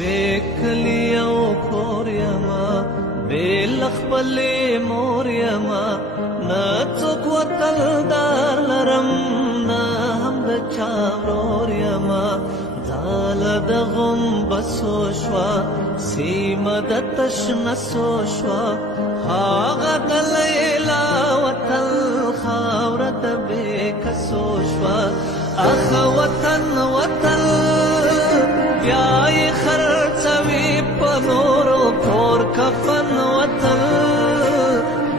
بیکلی او کور یما بیل خپلې مور یما نه څوک وطندار لرم نه هم د چا ورور یما ځاله د غومبسو شوه سیمه د تشنسو شوه هغه د لیلا وطن خاوره د بېکسو شوه اخ وطن وطن بیا یې خرڅوي په نورو کور کفن وطن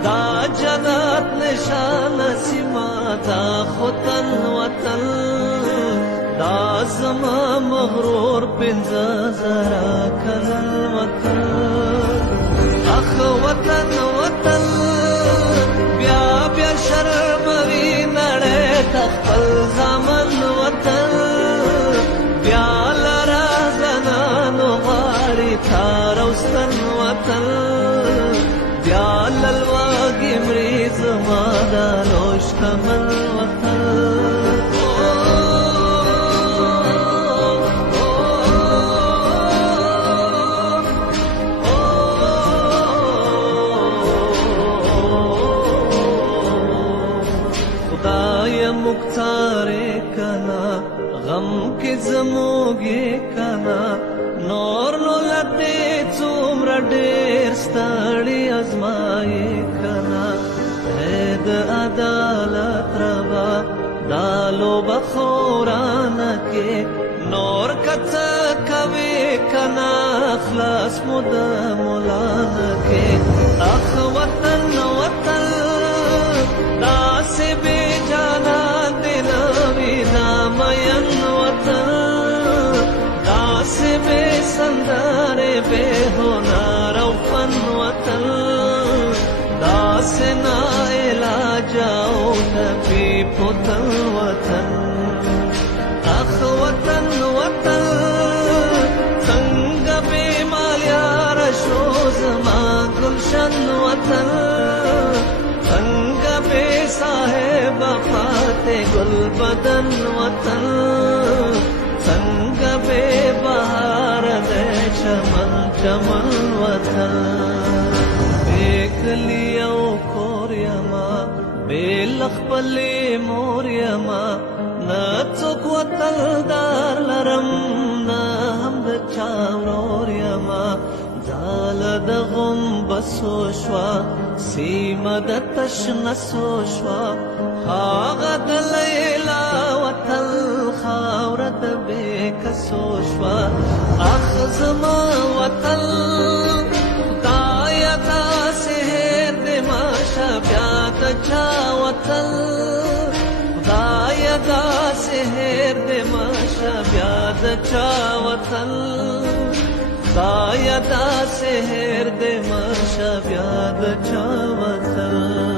دا جنت نشانه سیمه دا خوتن وطن دا زما مغرور پنځه زره کلن وطن اخ وطن وطن بیا بیا شرموي نړۍ ته خپل زامن وطن بیا لره زنانو غاړې تار او ستن وطن بیا للواږي مري زما دا لوی شتمن وطن مختارے کنا غم کے زموگے کنا نور نو لتے څومره ډېر ستړي ازمائے کنا د عدالت روا دالو بخورانه کې نور کڅ کوي کنا خلاص مود مولانا کې اخ وطن وطن داسې بے جانا داسې بے سندارې بے هنر او فن وطن داسې ناعلاج او ټپي پوتن وطن اخ وطن وطن څنګه بې مالیاره شو زما ګلشن وطن څنګه بے صاحب پاتې ګل بدن وطن څنګه بے بهار دې چمن چمن وطن بیکلی او کور یما بیل خپلې مور یما نه څوک وطندار لرم نه هم د چا ورور یما ځاله د غومبسو شوه سیمه د تشنسو شوه هغه د لیلا وطن خاوره د بېکسو شوه اخ زما وطن خدایه داسې هېر دې ماشه بیا د چا وطن خدایه داسې هېر دې ماشه بیا د چا وطن خدایه داسې هېر دې ماشه بیا د چا وطن